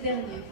ce dernier.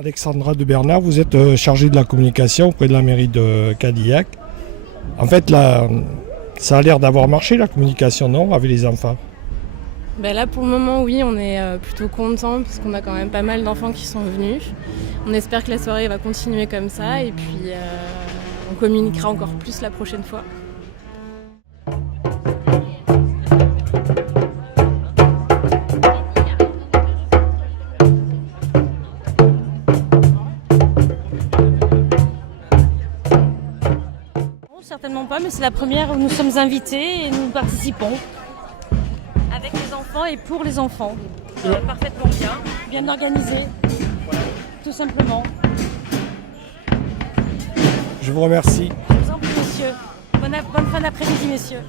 Alexandra de Bernard, vous êtes chargée de la communication auprès de la mairie de Cadillac. En fait, là, ça a l'air d'avoir marché la communication, non, avec les enfants? Ben là, pour le moment, oui, on est plutôt contents parce qu'on a quand même pas mal d'enfants qui sont venus. On espère que la soirée va continuer comme ça et puis on communiquera encore plus la prochaine fois. Certainement pas. fois, mais c'est la première où nous sommes invités et nous participons avec les enfants et pour les enfants. Parfaitement bien organisé, tout simplement. Je vous remercie. Je vous en prie, messieurs. Bonne fin d'après-midi, messieurs.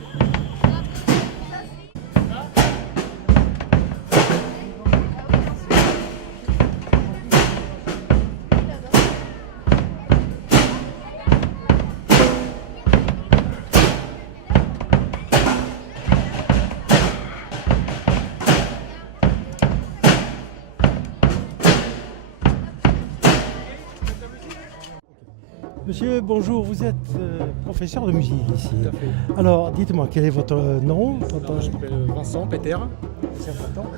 Monsieur, bonjour, vous êtes professeur de musique ici. Tout à fait. Alors, dites-moi, quel est votre nom? Alors, je m'appelle Vincent Peter. C'est important.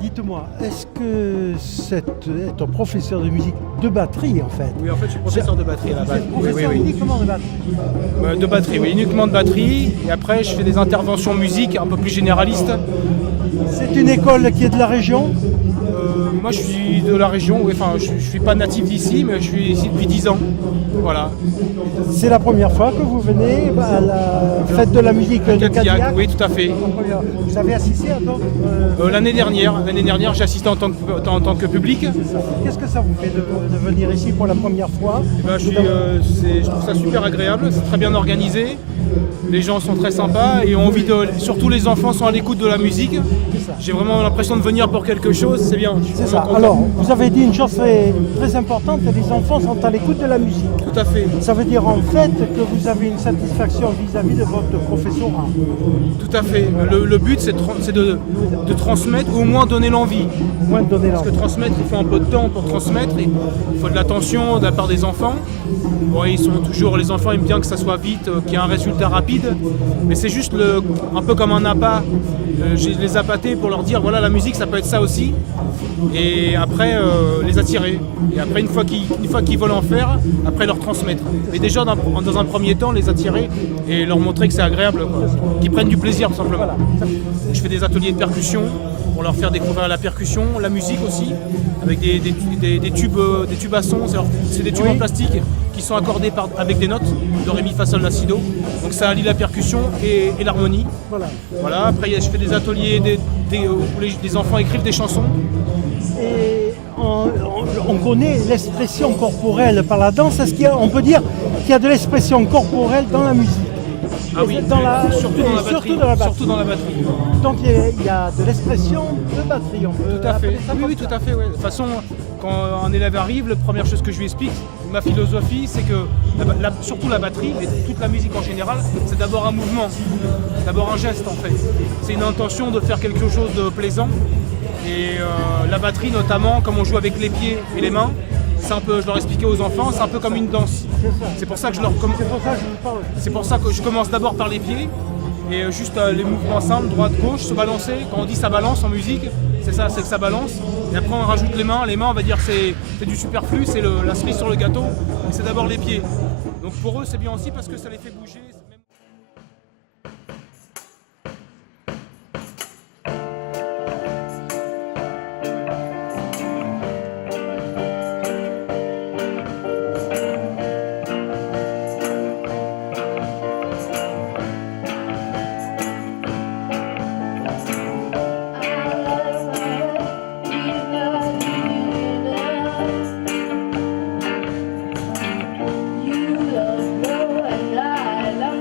Dites-moi, est-ce que c'est être professeur de musique de batterie en fait? Oui, en fait, je suis professeur de batterie à la Vous base. êtes professeur uniquement de batterie? De batterie, oui, uniquement de batterie. Et après, je fais des interventions musique un peu plus généralistes. C'est une école qui est de la région? Moi, je suis de la région. Oui, enfin, je suis pas natif d'ici, mais je suis ici depuis 10 ans. Voilà. C'est la première fois que vous venez à la fête de la musique de Cadillac? Oui, tout à fait. Vous avez assisté à d'autres L'année dernière, j'ai assisté en tant que public. Qu'est-ce que ça vous fait de venir ici pour la première fois? Eh ben, je trouve ça super agréable, c'est très bien organisé. Les gens sont très sympas et ont envie de. Surtout les enfants sont à l'écoute de la musique. J'ai vraiment l'impression de venir pour quelque chose, c'est bien. C'est ça. Alors, vous avez dit une chose très importante, les enfants sont à l'écoute de la musique. Tout à fait. Ça veut dire en fait que vous avez une satisfaction vis-à-vis de votre professorat. Tout à fait. Le but, c'est de transmettre ou au moins donner l'envie. Au moins de donner Parce que l'envie. transmettre, il faut un peu de temps pour transmettre. Et il faut de l'attention de la part des enfants. Bon, les enfants aiment bien que ça soit vite, qu'il y ait un résultat rapide. Mais c'est juste un peu comme un appât. Je les appâter pour leur dire, voilà, la musique, ça peut être ça aussi. Et après, les attirer. Et après, une fois qu'ils veulent en faire, après leur transmettre. Mais déjà, dans un premier temps, les attirer et leur montrer que c'est agréable, quoi. Qu'ils prennent du plaisir, tout simplement. Voilà. Je fais des ateliers de percussion pour leur faire découvrir la percussion, la musique aussi, avec des tubes à son. C'est des tubes en plastique qui sont accordés avec des notes, do, ré, mi, fa, sol, la, si, do. Donc ça allie la percussion et l'harmonie. Voilà. Après, je fais des ateliers où les enfants écrivent des chansons. Et on connaît l'expression corporelle par la danse. Est-ce qu'on peut dire qu'il y a de l'expression corporelle dans la musique? Ah oui, surtout dans la batterie. Donc il y a de l'expression de batterie, on peut Tout à fait. appeler ça comme Oui, ça. tout à fait. Ouais. De toute façon, quand un élève arrive, la première chose que je lui explique, ma philosophie, c'est que surtout la batterie, et toute la musique en général, c'est d'abord un mouvement, d'abord un geste en fait. C'est une intention de faire quelque chose de plaisant. Et la batterie notamment, comme on joue avec les pieds et les mains, je leur expliquais aux enfants, c'est un peu comme une danse. C'est pour ça que je commence d'abord par les pieds et juste les mouvements simples, droite, gauche, se balancer. Quand on dit ça balance en musique, c'est que ça balance. Et après on rajoute les mains. Les mains, on va dire c'est du superflu, c'est la cerise sur le gâteau. Et c'est d'abord les pieds. Donc pour eux c'est bien aussi parce que ça les fait bouger. You love blue and I love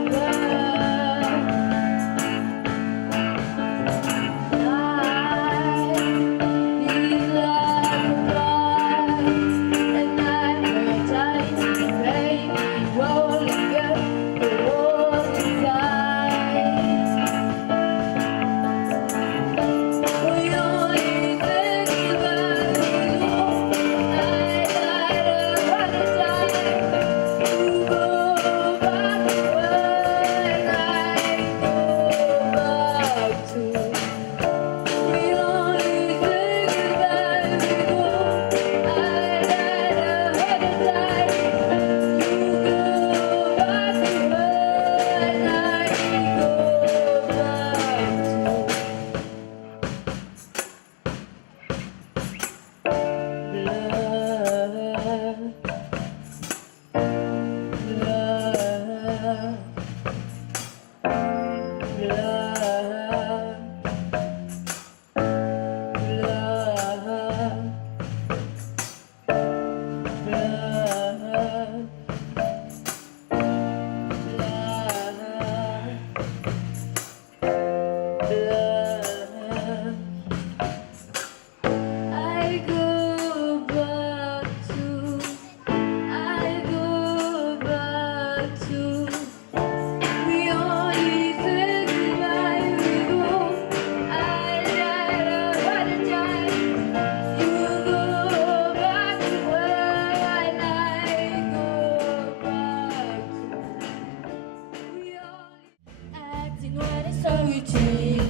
so routine.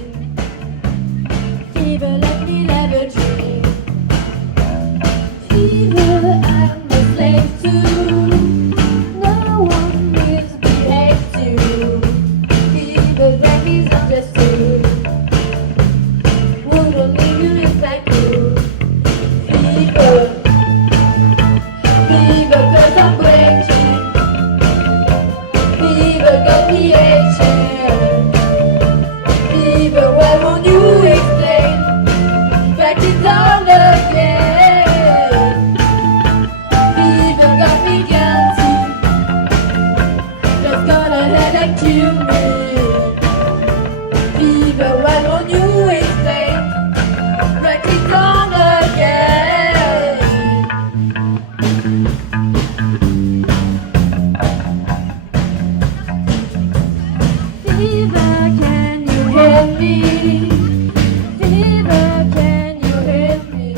Fever, let me live a dream. Fever, I'm a slave to. No one misbehaves to. Fever, that is understood. Would only you if I could. Fever, fever, 'cause I'm breaking. Fever, got me itching. Fever, why won't you explain? Back it down again. Fever got me guilty. Just got a headache to me. Fever, why won't you explain? Back it down again. Fever, can you help me? Fever, can you help me?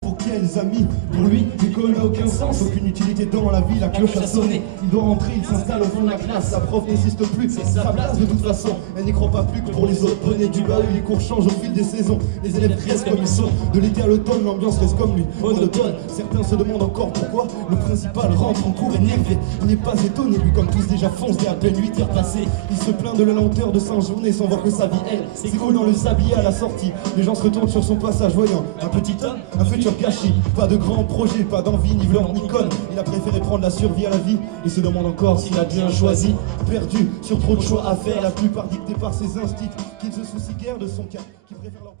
Pour quels amis? Pour lui, l'école n'a aucun sens, aucune utilité dans la vie, la cloche a sonné. Il doit rentrer, il s'installe au fond de la classe, sa prof n'existe plus, c'est sa place de toute façon. Elle n'y croit pas plus que pour les autres, prenez du bahut, les cours changent au fil des saisons. Les élèves restent comme ils sont, de l'été à l'automne, l'ambiance reste comme lui, monotone. Certains se demandent encore pourquoi le principal rentre en cours énervé. Il n'est pas étonné, lui comme tous déjà foncé, à peine 8 heures passées. Il se plaint de la lenteur de sa journée sans voir que sa vie, elle, s'écoule dans le sablier à la sortie. Les gens se retournent sur son passage, voyant un petit homme, un futur gâchis. Pas de grands projets, pas d'envie, ni blanc, ni conne. Il a préféré prendre la survie à la vie. Il se demande encore s'il a bien choisi. Perdu sur trop de choix à faire, la plupart dictés par ses instincts, qui ne se soucient guère de son cas, qui préfèrent leur...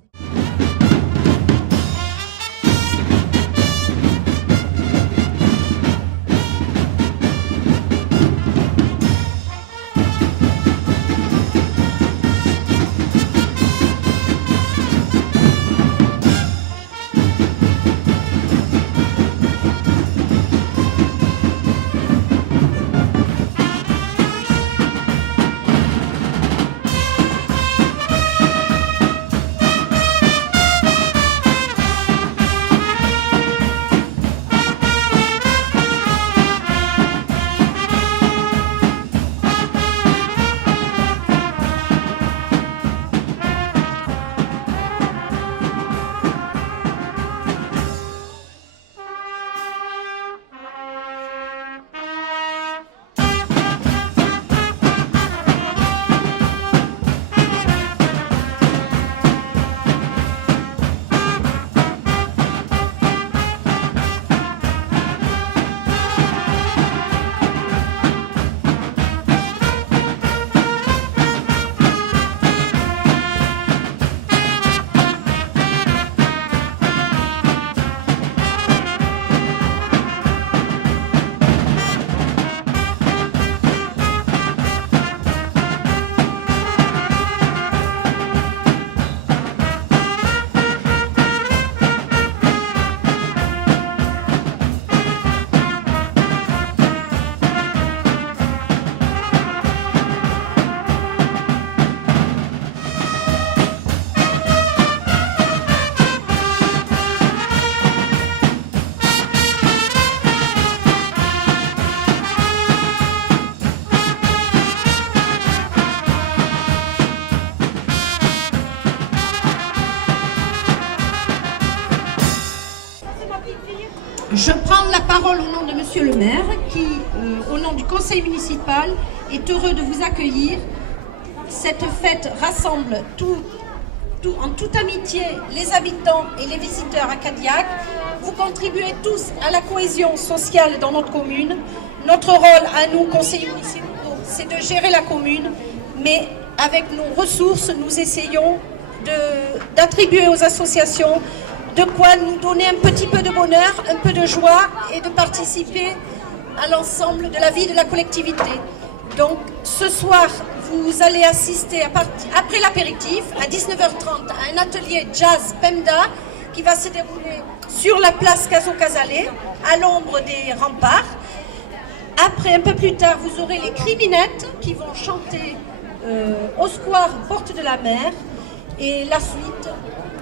Je prends la parole au nom de Monsieur le maire qui, au nom du conseil municipal, est heureux de vous accueillir. Cette fête rassemble en toute amitié les habitants et les visiteurs à Cadillac. Vous contribuez tous à la cohésion sociale dans notre commune. Notre rôle à nous, conseillers municipaux, c'est de gérer la commune, mais avec nos ressources, nous essayons d'attribuer aux associations de quoi nous donner un petit peu de bonheur, un peu de joie et de participer à l'ensemble de la vie de la collectivité. Donc ce soir, vous allez assister après l'apéritif à 19h30 à un atelier jazz Pemda qui va se dérouler sur la place Caso-Casalet à l'ombre des remparts. Après, un peu plus tard, vous aurez les Criminettes qui vont chanter au square Porte de la Mer et la suite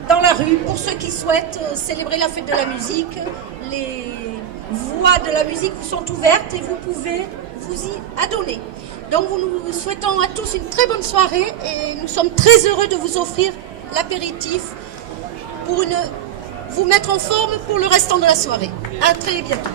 dans la rue pour ceux qui souhaitent célébrer la fête de la musique. Les voies de la musique vous sont ouvertes et vous pouvez vous y adonner. Donc nous souhaitons à tous une très bonne soirée et nous sommes très heureux de vous offrir l'apéritif pour vous mettre en forme pour le restant de la soirée. À très bientôt.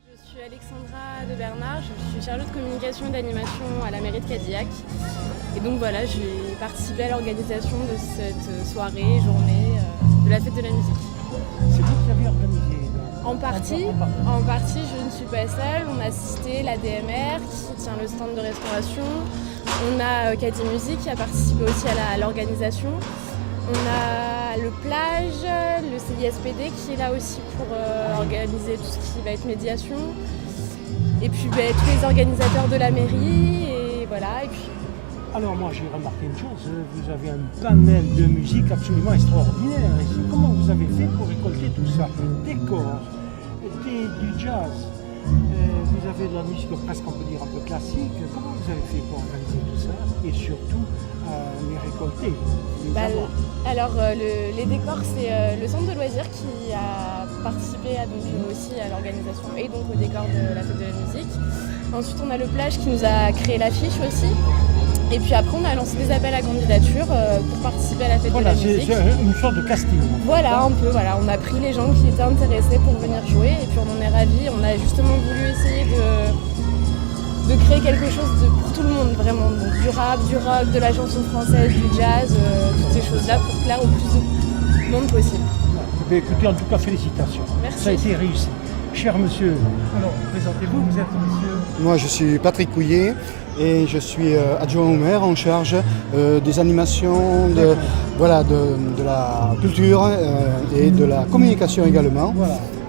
Je suis Alexandra de Bernard, je suis chargée de communication et d'animation à la mairie de Cadillac. Et donc voilà, je vais participer à l'organisation de cette soirée, journée de la fête de la musique. C'est vous qui avez organisé En partie, je ne suis pas seule. On a assisté l'ADMR qui tient le stand de restauration. On a Caddy Music qui a participé aussi à l'organisation. On a le Plage, le CISPD qui est là aussi pour organiser tout ce qui va être médiation. Et puis tous les organisateurs de la mairie. Et voilà. Et puis... Alors moi j'ai remarqué une chose, vous avez un panel de musique absolument extraordinaire ici. Comment vous avez fait pour récolter tout ça? Des corps, du jazz, vous avez de la musique presque on peut dire un peu classique. Comment vous avez fait pour organiser tout ça et surtout les récolter, Alors les décors, c'est le centre de loisirs qui a participé aussi à l'organisation et donc au décor de la fête de la musique. Ensuite on a le Plage qui nous a créé l'affiche aussi. Et puis après, on a lancé des appels à candidature pour participer à la fête de la musique. C'est une sorte de casting. Voilà, un peu. Voilà. On a pris les gens qui étaient intéressés pour venir jouer et puis on en est ravis. On a justement voulu essayer de créer quelque chose pour tout le monde, vraiment. Donc, du rap, du rock, de la chanson française, du jazz, toutes ces choses-là pour plaire au plus de monde possible. Écoutez, en tout cas, félicitations. Merci. Ça a été réussi. Cher monsieur, alors présentez-vous, vous êtes monsieur? Moi je suis Patrick Couillet et je suis adjoint au maire en charge des animations, de la culture et de la communication également.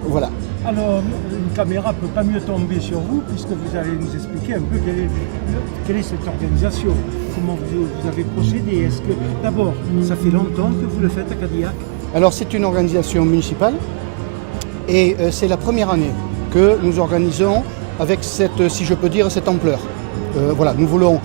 Voilà. Alors une caméra ne peut pas mieux tomber sur vous puisque vous allez nous expliquer un peu quelle est cette organisation, comment vous avez procédé. Est-ce que d'abord, ça fait longtemps que vous le faites à Cadillac? Alors c'est une organisation municipale. Et c'est la première année que nous organisons avec cette, si je peux dire, cette ampleur. Voilà, nous voulons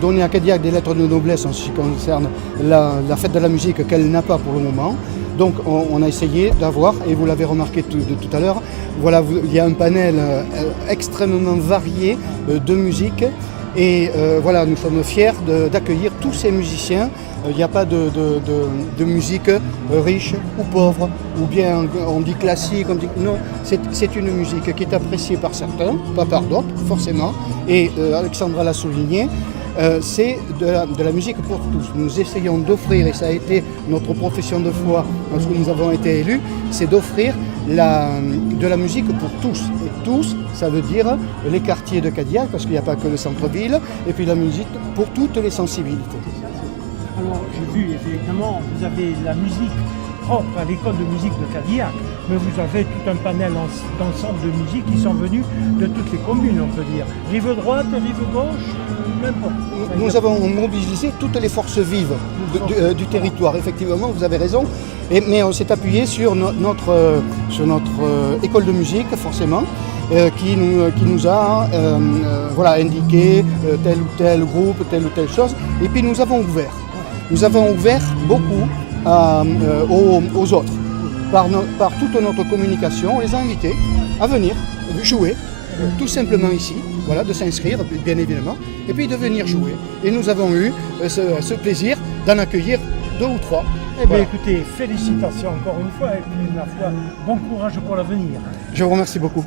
donner à Cadillac des lettres de noblesse en ce qui concerne la fête de la musique qu'elle n'a pas pour le moment. Donc on a essayé d'avoir, et vous l'avez remarqué tout à l'heure, voilà, il y a un panel extrêmement varié de musique. Et voilà, nous sommes fiers d'accueillir tous ces musiciens. Il n'y a pas de musique riche ou pauvre, ou bien on dit classique, on dit non. C'est une musique qui est appréciée par certains, pas par d'autres, forcément. Et Alexandra l'a souligné, c'est de la musique pour tous. Nous essayons d'offrir, et ça a été notre profession de foi lorsque nous avons été élus, c'est d'offrir de la musique pour tous. Et tous, ça veut dire les quartiers de Cadillac, parce qu'il n'y a pas que le centre-ville, et puis la musique pour toutes les sensibilités. Alors j'ai vu, effectivement, vous avez la musique propre à l'école de musique de Cadillac, mais vous avez tout un panel d'ensemble de musique qui sont venus de toutes les communes, on peut dire. Rive droite, rive gauche, n'importe. Nous avons mobilisé toutes les forces vives du territoire, effectivement, vous avez raison. Mais on s'est appuyé sur notre école de musique, forcément, qui nous a indiqué tel ou tel groupe, telle ou telle chose. Et puis nous avons ouvert. Nous avons ouvert beaucoup aux autres. Par toute notre communication, on les a invités à venir jouer, tout simplement ici, voilà, de s'inscrire, bien évidemment, et puis de venir jouer. Et nous avons eu ce plaisir d'en accueillir 2 ou 3. Eh bien écoutez, félicitations encore une fois, et puis ma foi, bon courage pour l'avenir. Je vous remercie beaucoup.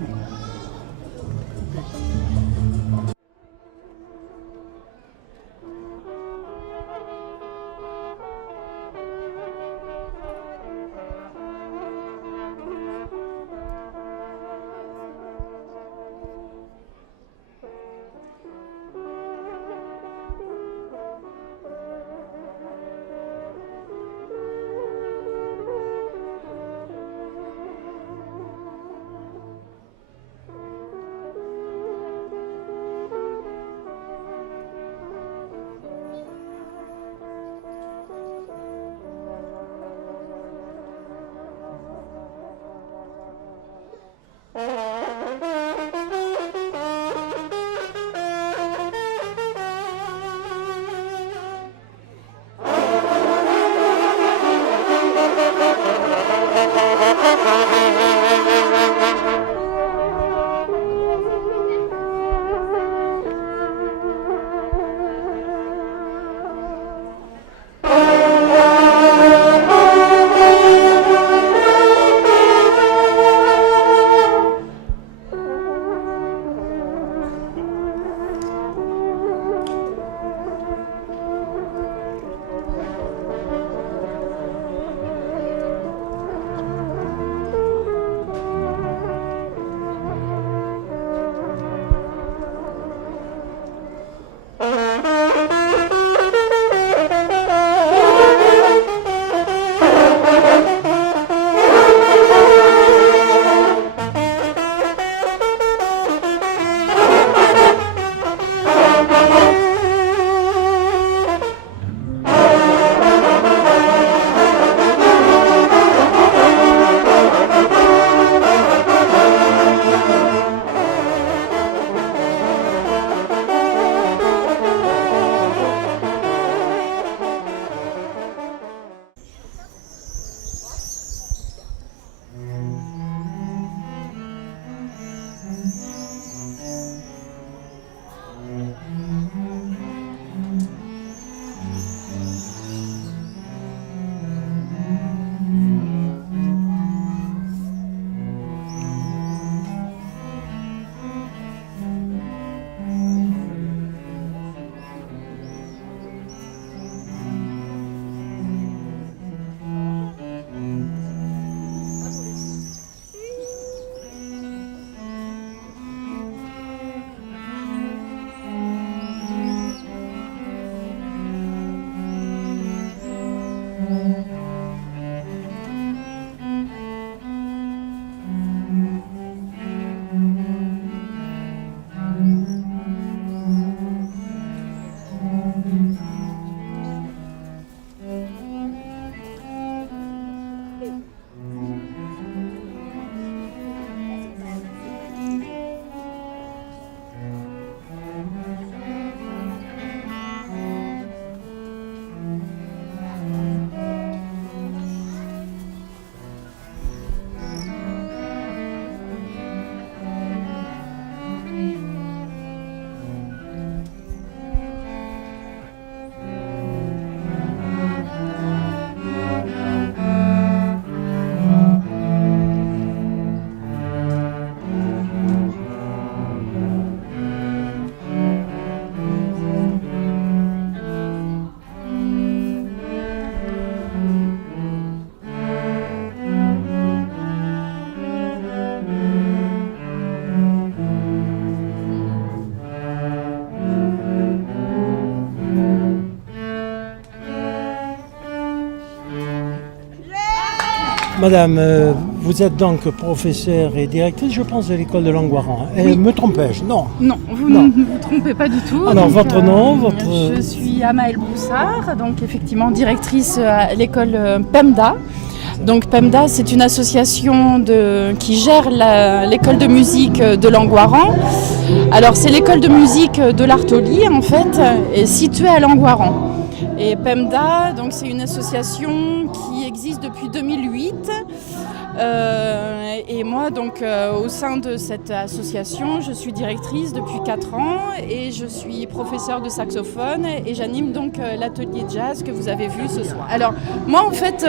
Madame, vous êtes donc professeure et directrice, je pense, de l'école de Langoiran. Oui. Me trompais-je? Non. Non, vous ne vous trompez pas du tout. Alors, Donc, votre nom, Je suis Amaëlle Broussard, donc effectivement directrice à l'école PEMDA. Donc PEMDA, c'est une association qui gère l'école de musique de Langoiran. Alors c'est l'école de musique de l'Artoli en fait, est située à Langoiran. Et PEMDA, donc c'est une association qui existe depuis 2008. Et moi, donc, au sein de cette association, je suis directrice depuis 4 ans et je suis professeure de saxophone et j'anime donc l'atelier jazz que vous avez vu ce soir. Alors moi, en fait,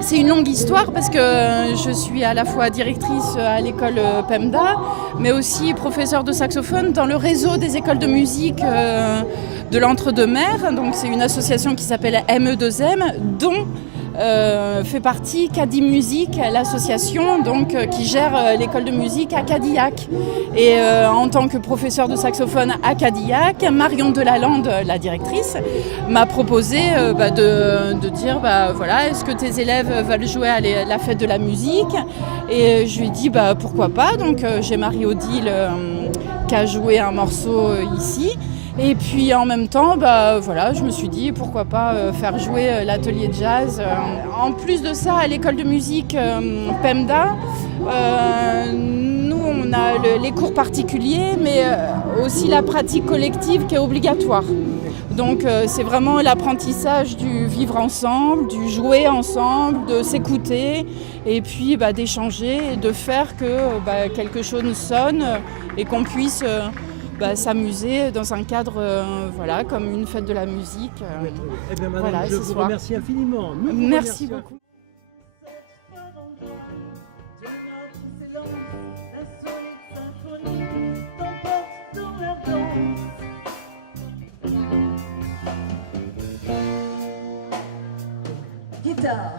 c'est une longue histoire parce que je suis à la fois directrice à l'école PEMDA, mais aussi professeure de saxophone dans le réseau des écoles de musique de l'Entre-deux-Mers. Donc c'est une association qui s'appelle ME2M, dont fait partie Cadi Musique, l'association donc, qui gère l'école de musique à Cadillac. Et en tant que professeur de saxophone à Cadillac, Marion Delalande, la directrice, m'a proposé de dire voilà, est-ce que tes élèves veulent jouer à la fête de la musique? Et je lui ai dit pourquoi pas. Donc j'ai Marie-Odile qui a joué un morceau ici. Et puis en même temps, voilà, je me suis dit pourquoi pas faire jouer l'atelier jazz. En plus de ça, à l'école de musique PEMDA, nous on a les cours particuliers, mais aussi la pratique collective qui est obligatoire. Donc c'est vraiment l'apprentissage du vivre ensemble, du jouer ensemble, de s'écouter et puis d'échanger et de faire que quelque chose sonne et qu'on puisse s'amuser dans un cadre voilà, comme une fête de la musique. Eh bien, madame, voilà, je vous remercie infiniment. Merci beaucoup. Guitare.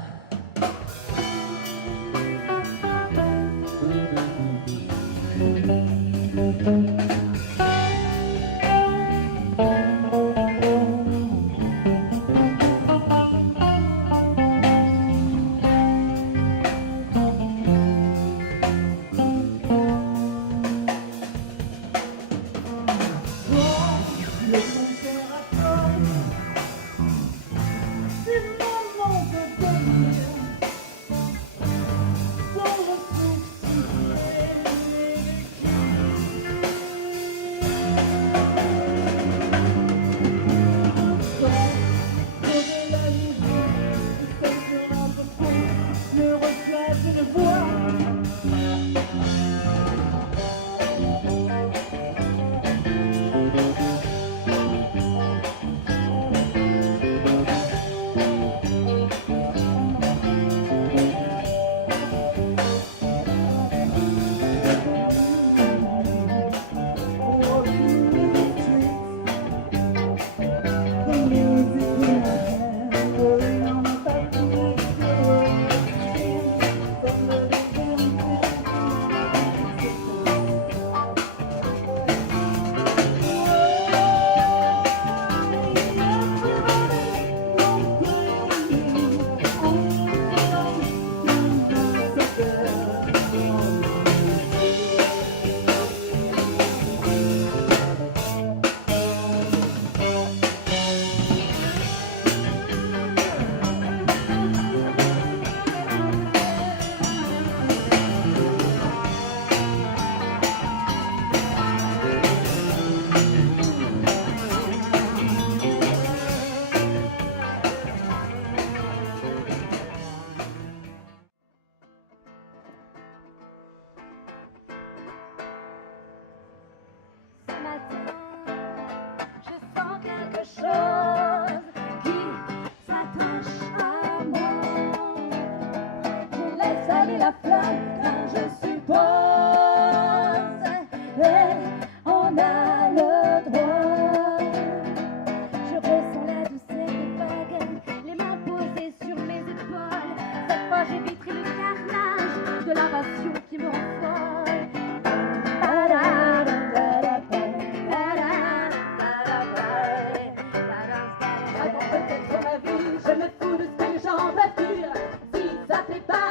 Je me fous de ce que j'en pâture. Si ça fait pas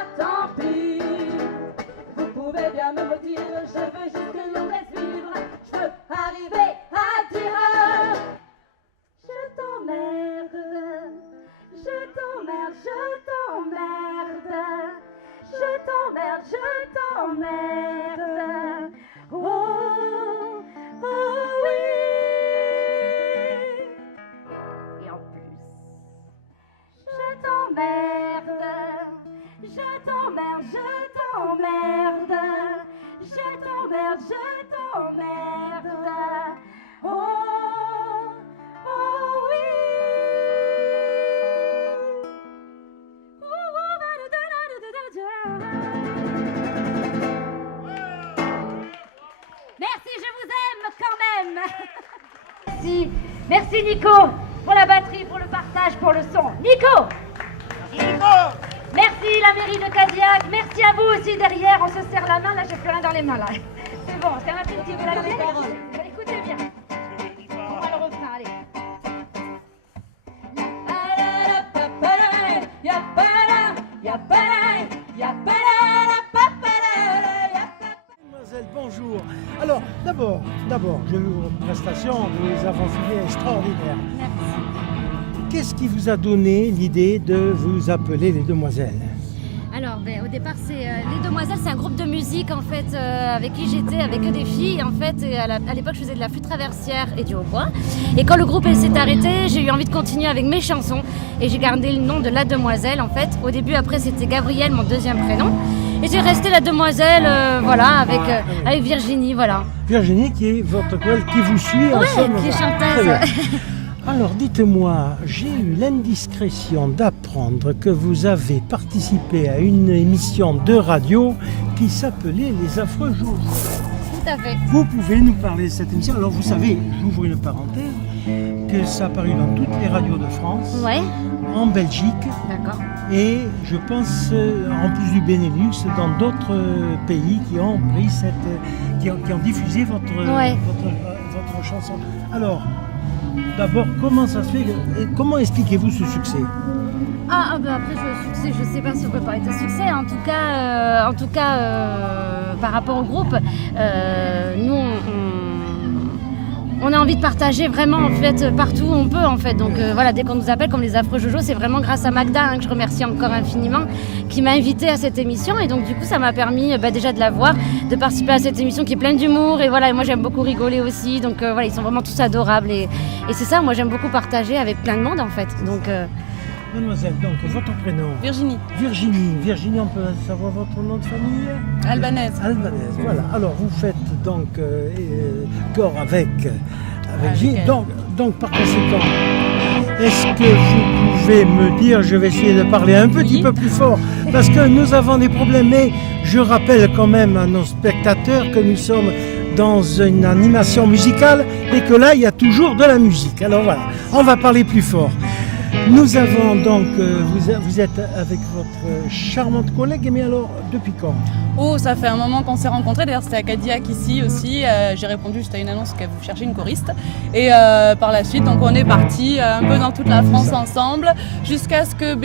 je t'emmerde. Oh, oh oui. Et en plus, je t'emmerde, je t'emmerde, je t'emmerde, je t'emmerde, je t'emmerde. Oh, oh oui. Merci, je vous aime quand même. Merci, merci Nico pour la batterie, pour le partage, pour le son. Nico. Merci la mairie de Cadillac, merci à vous aussi derrière, on se serre la main, là j'ai plus rien dans les mains là. C'est bon, c'est un petit peu la clé. Écoutez bien. On va le refrain, allez. Mademoiselle, bonjour. Alors, d'abord, je vous une prestation, vous les avez filées extraordinaire. Merci. Qu'est-ce qui vous a donné l'idée de vous appeler les Demoiselles? Alors, au départ, c'est Les Demoiselles, c'est un groupe de musique en fait avec qui j'étais, avec que des filles en fait. Et à l'époque, je faisais de la flûte traversière et du hautbois. Et quand le groupe s'est arrêté, j'ai eu envie de continuer avec mes chansons et j'ai gardé le nom de La Demoiselle en fait. Au début, après, c'était Gabrielle, mon deuxième prénom. Et j'ai resté La Demoiselle, voilà, avec Virginie, voilà. Virginie, qui est votre collègue, qui vous suit en somme. qui est Très chanteuse. bien. Alors, dites-moi, j'ai eu l'indiscrétion d'apprendre que vous avez participé à une émission de radio qui s'appelait Les Affreux Jours. Tout à fait. Vous pouvez nous parler de cette émission? Alors, vous savez, j'ouvre une parenthèse, que ça a paru dans toutes les radios de France, Ouais, en Belgique, d'accord. et je pense, en plus du Benelux, dans d'autres pays qui ont pris qui ont diffusé votre chanson. Alors, d'abord, comment ça se fait et comment expliquez-vous ce succès? Après, le succès, je sais pas si on peut parler de succès. En tout cas, par rapport au groupe, nous, on a envie de partager vraiment en fait partout où on peut en fait. Donc voilà, dès qu'on nous appelle comme les Affreux Jojo, c'est vraiment grâce à Magda que je remercie encore infiniment, qui m'a invitée à cette émission. Et donc du coup, ça m'a permis déjà de la voir, de participer à cette émission qui est pleine d'humour. Et voilà, et moi j'aime beaucoup rigoler aussi. Donc voilà, ils sont vraiment tous adorables. Et c'est ça, moi j'aime beaucoup partager avec plein de monde en fait. Donc Mademoiselle, donc votre prénom? Virginie. Virginie, on peut savoir votre nom de famille? Albanaise. Albanaise, voilà. Alors vous faites donc corps avec Gilles. Donc par conséquent, est-ce que vous pouvez me dire, je vais essayer de parler un petit peu plus fort, parce que nous avons des problèmes, mais je rappelle quand même à nos spectateurs que nous sommes dans une animation musicale et que là il y a toujours de la musique. Alors voilà, on va parler plus fort. Nous avons donc, vous êtes avec votre charmante collègue, mais alors depuis quand? Oh, ça fait un moment qu'on s'est rencontrés, d'ailleurs c'était à Cadillac ici aussi, j'ai répondu juste à une annonce que vous cherchez une choriste et par la suite donc on est parti un peu dans toute la France ensemble jusqu'à ce que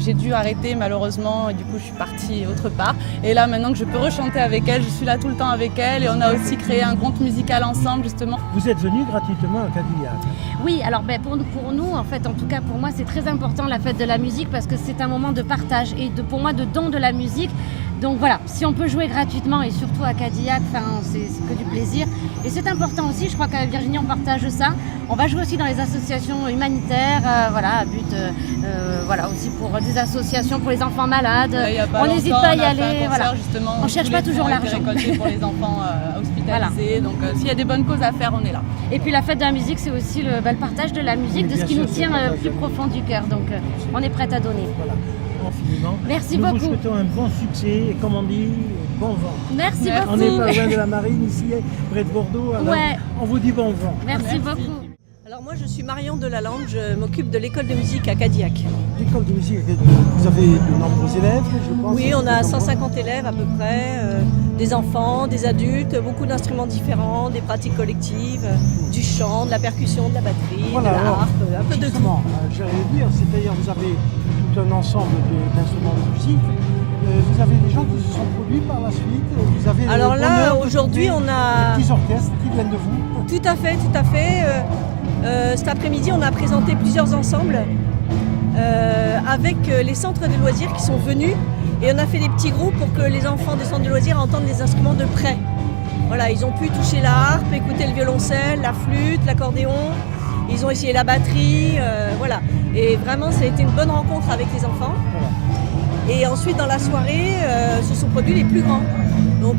j'ai dû arrêter malheureusement et du coup je suis partie autre part et là maintenant que je peux rechanter avec elle, je suis là tout le temps avec elle et on a aussi créé un groupe musical ensemble justement. Vous êtes venu gratuitement à Cadillac? oui, alors pour nous en fait, en tout cas pour moi c'est très important la fête de la musique parce que c'est un moment de partage et pour moi de don de la musique. Donc voilà, si on peut jouer gratuitement et surtout à Cadillac, c'est que du plaisir. Et c'est important aussi, je crois qu'avec Virginie on partage ça. On va jouer aussi dans les associations humanitaires, à but aussi pour des associations pour les enfants malades. On n'hésite pas à y aller. Voilà. On ne cherche pas toujours l'argent. Récolté pour les enfants hospitalisés. Voilà. Donc s'il y a des bonnes causes à faire, on est là. Et puis la fête de la musique, c'est aussi le partage de la musique, de ce qui nous tient plus profond du cœur. Donc on est prête à donner. Voilà. Infiniment. Merci beaucoup. Nous vous souhaitons un bon succès et comme on dit, bon vent. Merci beaucoup. On n'est pas loin de la marine ici, près de Bordeaux. Alors on vous dit bon vent. Merci beaucoup. Alors moi je suis Marion Delalande, je m'occupe de l'école de musique à Cadillac. L'école de musique, vous avez de nombreux élèves, je pense? Oui, on a 150 élèves à peu près, des enfants, des adultes, beaucoup d'instruments différents, des pratiques collectives, du chant, de la percussion, de la batterie, de la harpe, un peu de tout. J'allais dire, c'est-à-dire vous avez tout un ensemble d'instruments de musique. Vous avez des gens qui se sont produits par la suite. Vous avez alors là, aujourd'hui, on a des petits orchestres qui viennent de vous. Tout à fait, tout à fait. Cet après-midi, on a présenté plusieurs ensembles avec les centres de loisirs qui sont venus. Et on a fait des petits groupes pour que les enfants des centres de loisirs entendent les instruments de près. Voilà, ils ont pu toucher la harpe, écouter le violoncelle, la flûte, l'accordéon. Ils ont essayé la batterie, voilà. Et vraiment, ça a été une bonne rencontre avec les enfants. Et ensuite, dans la soirée, se sont produits les plus grands. Donc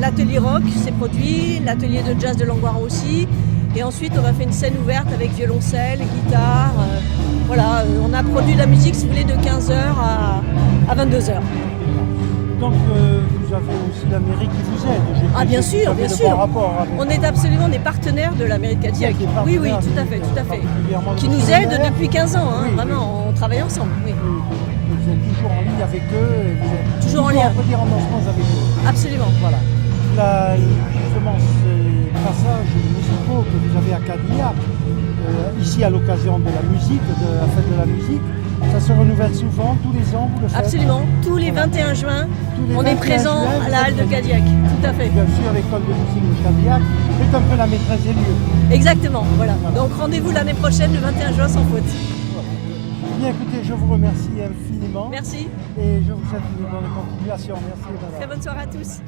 l'atelier rock s'est produit, l'atelier de jazz de Langoiran aussi. Et ensuite, on a fait une scène ouverte avec violoncelle, guitare. Voilà, on a produit de la musique, si vous voulez, de 15h à 22h. Donc vous avez aussi la mairie qui vous aide. Ah bien sûr, bien sûr. On est absolument des partenaires de la mairie de Cadillac. Oui, oui, tout à fait, tout à fait. Qui nous aident depuis 15 ans, hein, vraiment, on travaille ensemble. Oui. Vous êtes toujours en ligne avec eux et vous êtes toujours en lien. On peut dire en osmose avec eux. Absolument. Voilà. Là, justement, ces passages musicaux que vous avez à Cadillac, ici à l'occasion de la musique, de la fête de la musique, ça se renouvelle souvent, tous les ans, vous le faites? Absolument, tous les 21 juin, on est présent à la halle de Cadillac, tout à fait. Bien sûr, l'école de musique de Cadillac est un peu la maîtresse des lieux. Exactement, voilà. Donc rendez-vous l'année prochaine, le 21 juin, sans faute. Voilà. Bien écoutez, je vous remercie infiniment. Merci. Et je vous souhaite une bonne continuation. Merci. Très bonne soirée à tous.